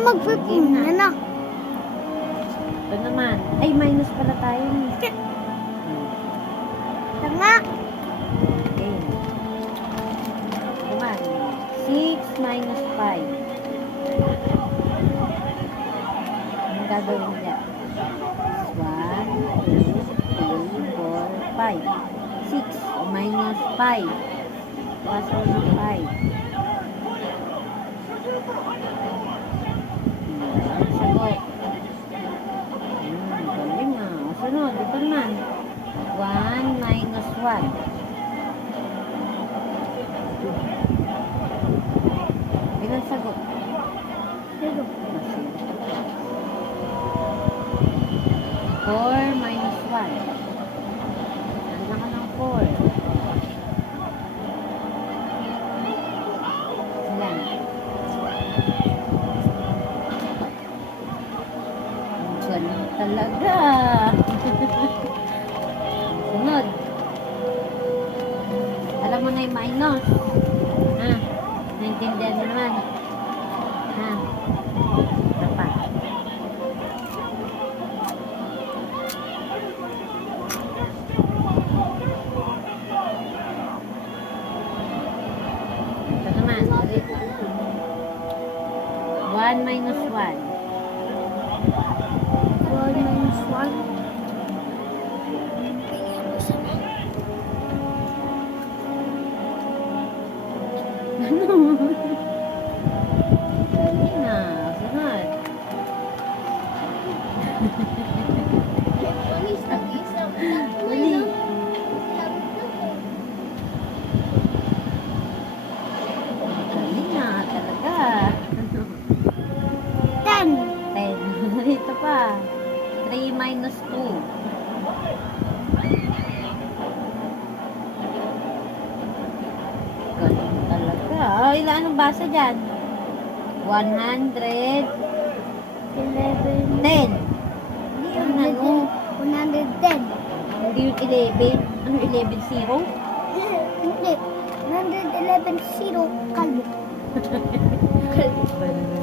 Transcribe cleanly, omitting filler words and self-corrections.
mag-15 na na. Ito naman. Ay, minus pala tayo. Tanga. Okay. Naman. 6 minus 5. Anong gagawin niya? 1, 2, 3, 4, 5. 6 minus 5. Plus 5. Sagot. Galing ah. Sunod, ito naman. 1 minus 1. Ilan sagot? Zero. 4 minus 1. Ano ka ng 4? Ilan? Galing talaga. Sunod. Alam mo na yung minus. Ha? Naintindihan mo naman. Ha? Ito pa. Ito naman. Ulit. 1 minus 1. 1 minus 1. Dali na. Sunod. Dali. Dali na talaga. 10. 10. Ito pa. 3 minus 2. Galing talaga. Oh, ilan ang basa dyan? 100. 11. 10. Hindi yun ano. 110. Hindi yun 11. Ano 11 0? Hindi. 111 zero. Kalbo. Kalbo.